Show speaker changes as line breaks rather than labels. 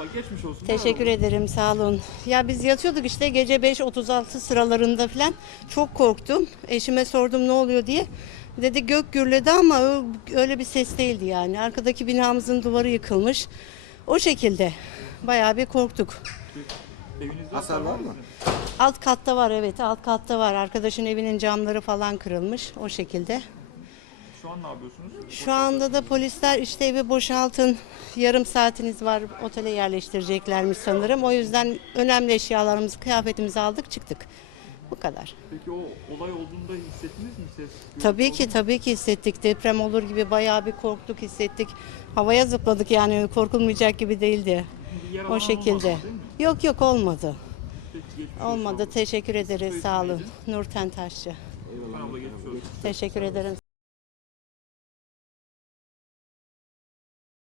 Allah geçmiş olsun.
Teşekkür ederim sağ olun. Ya biz yatıyorduk işte gece 5.36 sıralarında falan. Çok korktum. Eşime sordum ne oluyor diye. Dedi gök gürledi ama öyle bir ses değildi yani. Arkadaki binamızın duvarı yıkılmış. O şekilde. Bayağı bir korktuk.
Evinizde
Hasar var mı?
Alt katta var evet alt katta var. Arkadaşın evinin camları falan kırılmış o şekilde.
Şu an ne yapıyorsunuz?
Şu anda da polisler işte evi boşaltın. Yarım saatiniz var otele yerleştireceklermiş sanırım. O yüzden önemli eşyalarımızı, kıyafetimizi aldık çıktık. Bu kadar.
Peki o olay olduğunda hissettiniz mi ses?
Tabii ki tabii ki hissettik. Deprem olur gibi bayağı bir korktuk hissettik. Havaya zıpladık yani korkulmayacak gibi değildi. O
olmadı
şekilde.
değil mi?
Yok yok olmadı.
Peki geçmiş olsun.
Olmadı. Teşekkür ederiz. Sağ olun. Nurten Taşçı.
Ben abla geçmiş olsun.
Teşekkür ederim.